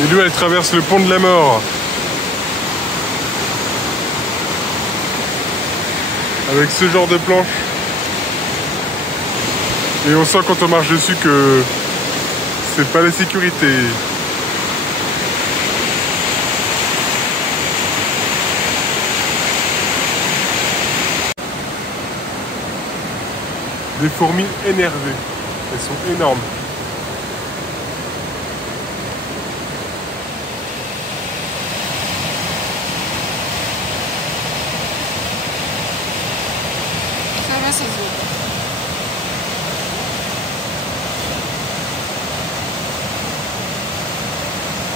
Mais lui, elle traverse le pont de la mort. Avec ce genre de planche. Et on sent quand on marche dessus que c'est pas la sécurité. Des fourmis énervées. Elles sont énormes. Ça va, ça se voit.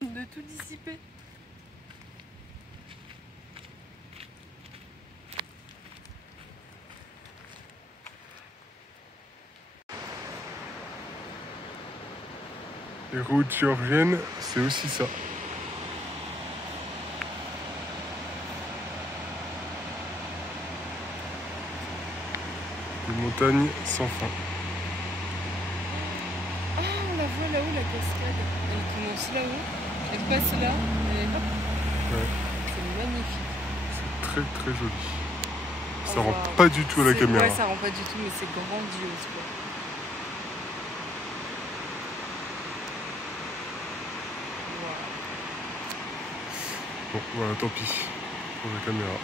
De tout dissiper. Les routes géorgiennes, c'est aussi ça. Des montagnes sans fin. Ah, on la voit là-haut, la cascade. Elle commence là-haut, elle passe là, et hop. Ouais. C'est magnifique. C'est très très joli. Ça Oh, rend wow. pas du tout à la caméra. Ouais, ça rend pas du tout, mais c'est grandiose, quoi. Bon, voilà, tant pis pour la caméra.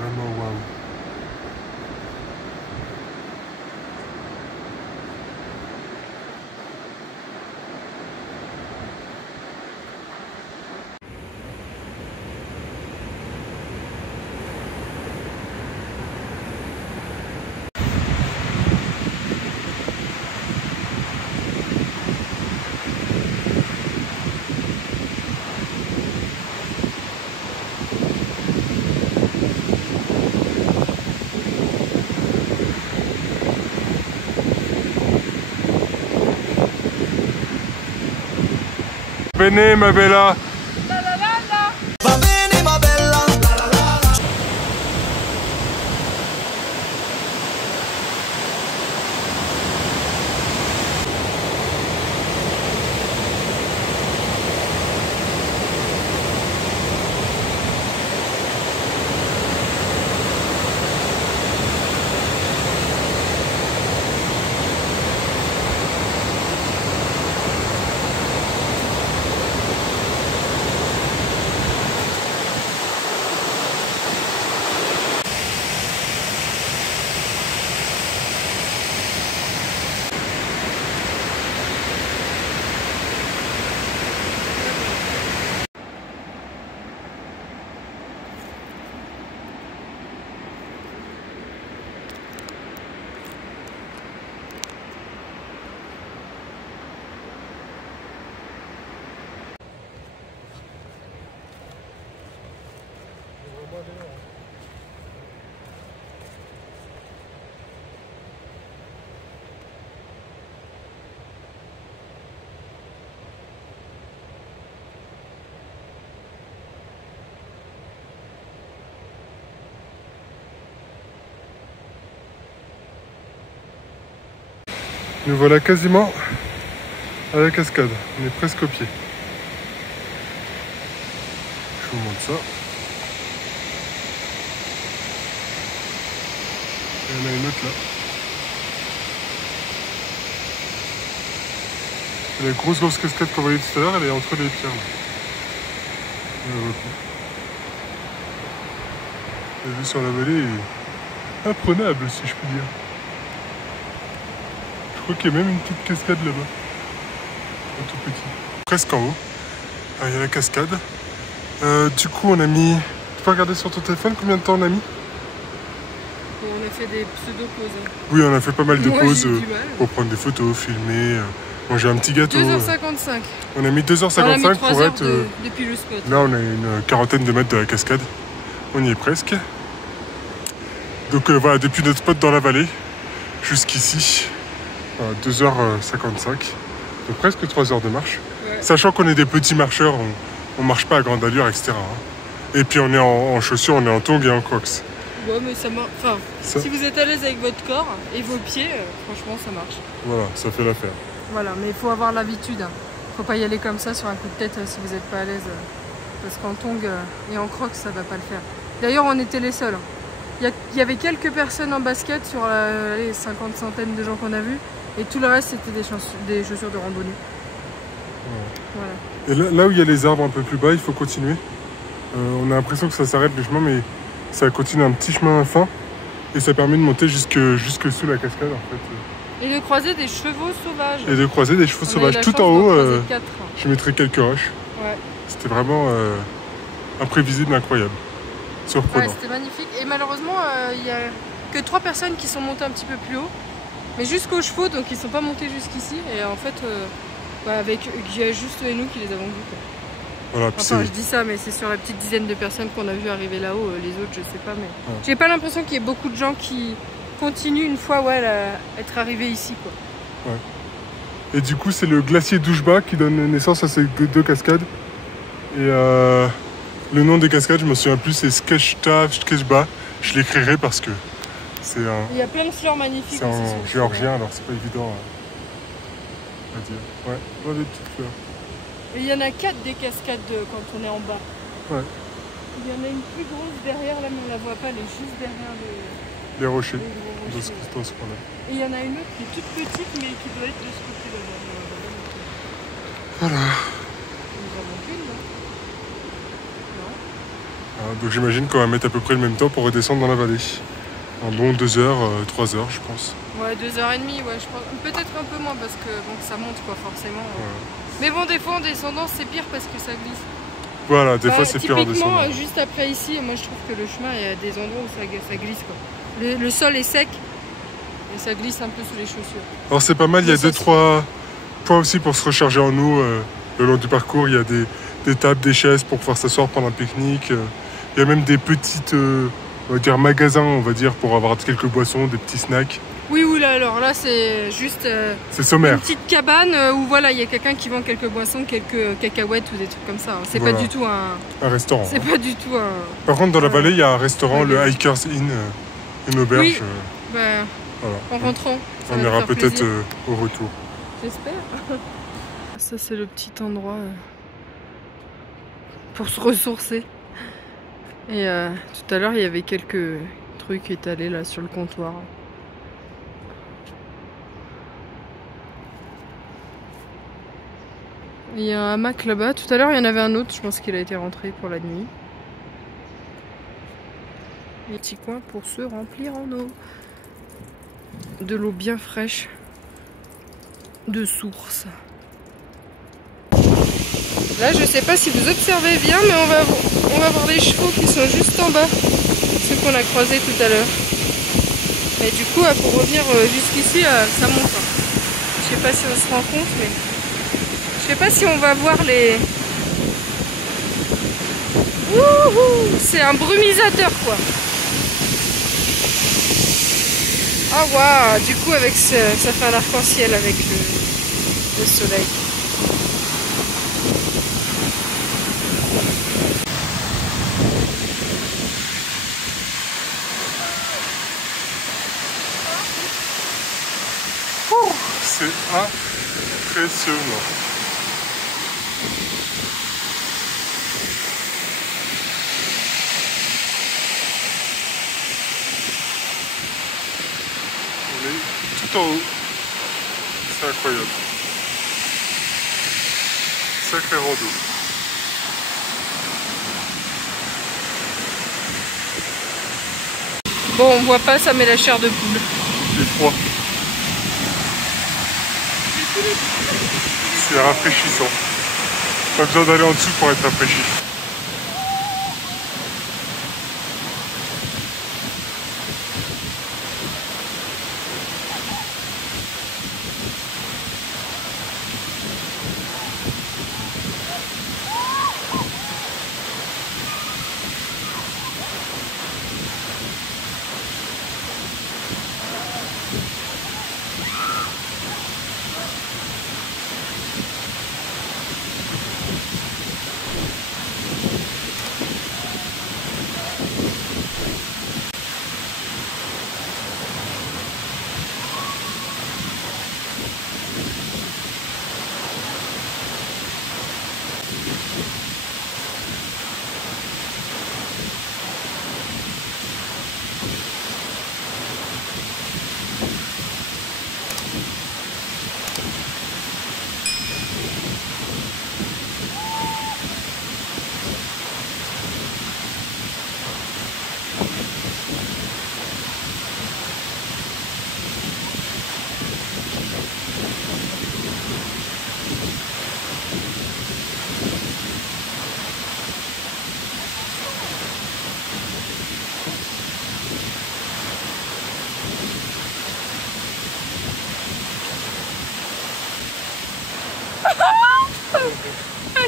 Vraiment waouh. Venez ma bella. Va bene ma bella. Nous voilà quasiment à la cascade. On est presque au pied. Je vous montre ça. Il y en a une autre là. La grosse cascade qu'on voyait tout à l'heure, elle est entre les pierres là. On la voit plus. La vue sur la vallée est imprenable, si je puis dire. Je crois qu'il y a même une petite cascade là-bas. Un tout petit. Presque en haut. Ah, il y a la cascade. Du coup, on a mis... Tu peux regarder sur ton téléphone combien de temps on a mis? On a fait des pseudo-pauses. Oui, on a fait pas mal de Moi, pauses j'ai eu du mal. pour prendre des photos, filmer, manger un petit gâteau. 2h55. On a mis 2h55 on a mis 3 pour heures être... depuis le spot. Là, on a une quarantaine de mètres de la cascade. On y est presque. Donc voilà, depuis notre spot dans la vallée jusqu'ici, 2h55. Donc presque 3 heures de marche. Ouais. Sachant qu'on est des petits marcheurs, on marche pas à grande allure, etc. Et puis on est en chaussures, on est en tongs et en crocs. Ouais, mais ça marche. Enfin, si vous êtes à l'aise avec votre corps et vos pieds, franchement, ça marche. Voilà, ça fait l'affaire. Voilà, mais il faut avoir l'habitude. Faut pas y aller comme ça sur un coup de tête si vous n'êtes pas à l'aise. Parce qu'en tongs et en crocs, ça va pas le faire. D'ailleurs, on était les seuls. Il y avait quelques personnes en basket sur les 50 centaines de gens qu'on a vus. Et tout le reste, c'était des chaussures de randonnée. Ouais. Voilà. Et là où il y a les arbres un peu plus bas, il faut continuer. On a l'impression que ça s'arrête le chemin, mais ça continue un petit chemin fin. Et ça permet de monter jusque sous la cascade en fait. Et de croiser des chevaux sauvages. Et de croiser des chevaux sauvages. Tout en haut, je mettrai quelques roches. Ouais. C'était vraiment imprévisible, incroyable. Surprenant. Ouais, c'était magnifique. Et malheureusement, il n'y a que 3 personnes qui sont montées un petit peu plus haut. Mais jusqu'aux chevaux, donc ils ne sont pas montés jusqu'ici. Et en fait, il y a juste nous qui les avons vus. Quoi. Voilà, enfin, je dis ça, mais c'est sur la petite dizaine de personnes qu'on a vu arriver là-haut. Les autres, je sais pas. Mais j'ai pas l'impression qu'il y ait beaucoup de gens qui continuent une fois être arrivés ici. Quoi. Ouais. Et du coup, c'est le glacier Doucheba qui donne naissance à ces 2 cascades. Et le nom des cascades, je me souviens plus, c'est Skeshba. Je l'écrirai parce que c'est un... Il y a plein de fleurs magnifiques. C'est en géorgien, alors c'est pas évident à dire. Ouais, plein de petites fleurs. Et il y en a 4 des cascades quand on est en bas. Ouais. Il y en a une plus grosse derrière, là, mais on la voit pas, elle est juste derrière les rochers. Dans ce coin-là. Et il y en a une autre qui est toute petite, mais qui doit être de ce côté-là. Voilà. Nous avons qu'une, non? Donc j'imagine qu'on va mettre à peu près le même temps pour redescendre dans la vallée. Un bon 2 heures, 3 heures, je pense. Ouais, 2h30, ouais, je pense. Peut-être un peu moins parce que bon, ça monte, quoi, forcément. Ouais. Mais bon, des fois en descendant, c'est pire parce que ça glisse. Voilà, des fois c'est pire en descendant. Typiquement, juste après ici, moi je trouve que le chemin, il y a des endroits où ça glisse, quoi. Le sol est sec et ça glisse un peu sous les chaussures. Alors c'est pas mal, il y a 2-3 points aussi pour se recharger en eau. Le long du parcours, il y a des tables, des chaises pour pouvoir s'asseoir pendant un pique-nique. Il y a même des petites on va dire magasins, on va dire, pour avoir quelques boissons, des petits snacks. Oui, là, alors là, c'est juste c'est sommaire. Une petite cabane où voilà, il y a quelqu'un qui vend quelques boissons, quelques cacahuètes ou des trucs comme ça. C'est pas du tout un restaurant. C'est pas du tout un... Par contre, dans la vallée, il y a un restaurant, le Hikers Inn, une auberge. Oui, voilà. En rentrant. On ira peut-être au retour. J'espère. Ça, c'est le petit endroit pour se ressourcer. Et tout à l'heure, il y avait quelques trucs étalés là sur le comptoir. Il y a un hamac là-bas. Tout à l'heure, il y en avait un autre. Je pense qu'il a été rentré pour la nuit. Un petit coin pour se remplir en eau. De l'eau bien fraîche. De source. Là, je sais pas si vous observez bien, mais on va voir les chevaux qui sont juste en bas. Ceux qu'on a croisés tout à l'heure. Et du coup, pour revenir jusqu'ici, ça monte. Je sais pas si on se rend compte, mais... Je sais pas si on va voir les... Wouhou! C'est un brumisateur, quoi. Ah waouh! Du coup, avec ça fait un arc-en-ciel avec le soleil. C'est impressionnant. On est tout en haut. C'est incroyable. Sacré rando. Bon, on voit pas, ça met la chair de poule. Il est froid. C'est rafraîchissant. Pas besoin d'aller en dessous pour être rafraîchi.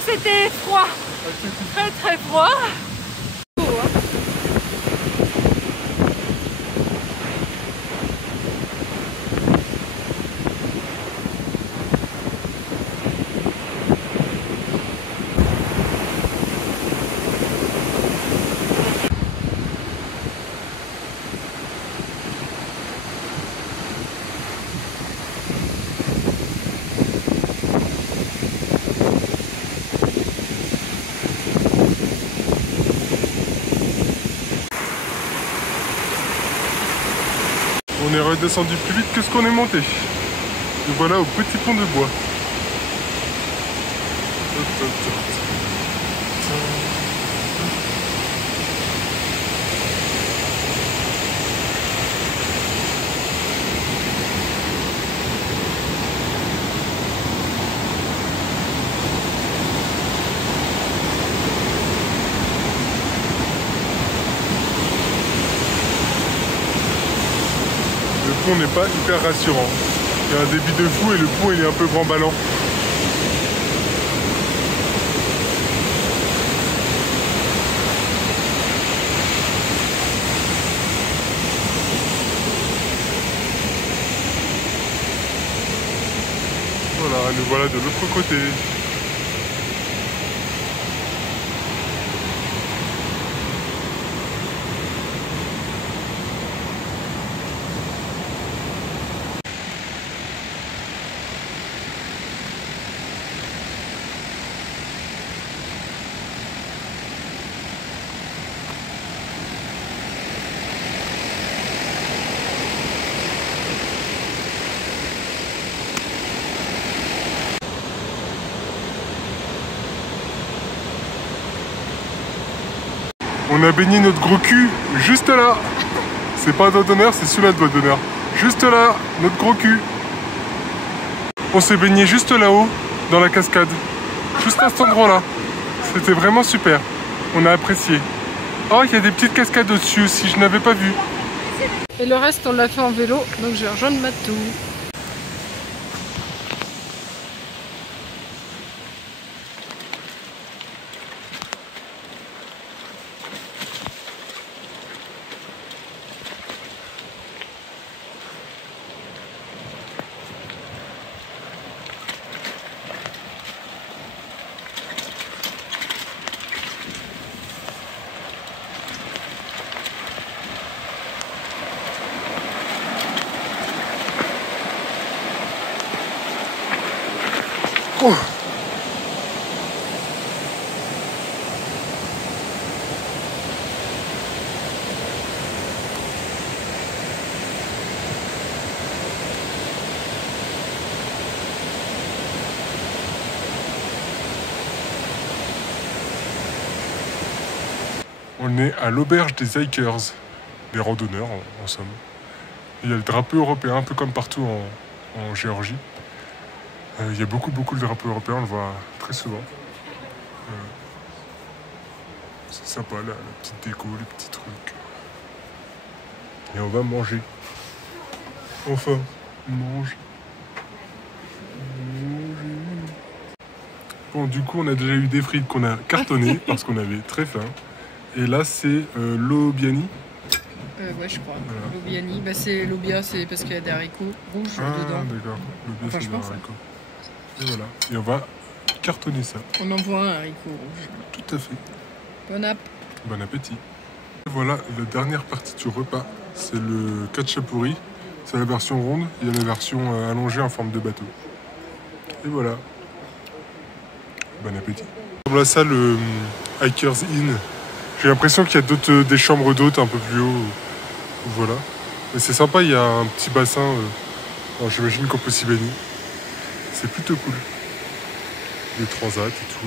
C'était froid, très très froid. On est redescendu plus vite que ce qu'on est monté. Nous voilà au petit pont de bois. Le pont n'est pas hyper rassurant. Il y a un débit de fou et le pont il est un peu bramballant. Voilà, nous voilà de l'autre côté. On a baigné notre gros cul juste là. C'est pas un doigt d'honneur, c'est sous la doigt d'honneur. Juste là, notre gros cul. On s'est baigné juste là-haut, dans la cascade. Juste à cet endroit-là. C'était vraiment super. On a apprécié. Oh, il y a des petites cascades au-dessus aussi, je n'avais pas vu. Et le reste, on l'a fait en vélo, donc je vais rejoindre Matou. Oh. On est à l'auberge des hikers, des randonneurs en somme. Il y a le drapeau européen, un peu comme partout en Géorgie. Il y a beaucoup de drapeaux européens, on le voit très souvent. C'est sympa, la petite déco, les petits trucs. Et on va manger. Enfin, on mange. Bon, du coup, on a déjà eu des frites qu'on a cartonnées parce qu'on avait très faim. Et là, c'est l'obiani. Ouais, je crois. Voilà. L'obiani. Bah, c'est l'obia, c'est parce qu'il y a des haricots rouges dedans. D'accord. L'obia, Enfin, c'est je des pense, haricots. Et voilà. Et on va cartonner ça. On en voit un haricot rouge. Tout à fait. Bon app. Bon appétit. Et voilà, la dernière partie du repas, c'est le khachapuri. C'est la version ronde. Il y a la version allongée en forme de bateau. Et voilà. Bon appétit. Voilà ça, le Hikers Inn. J'ai l'impression qu'il y a des chambres d'hôtes un peu plus haut. Voilà. Mais c'est sympa, il y a un petit bassin. Alors j'imagine qu'on peut s'y baigner. C'est plutôt cool. Les transats et tout.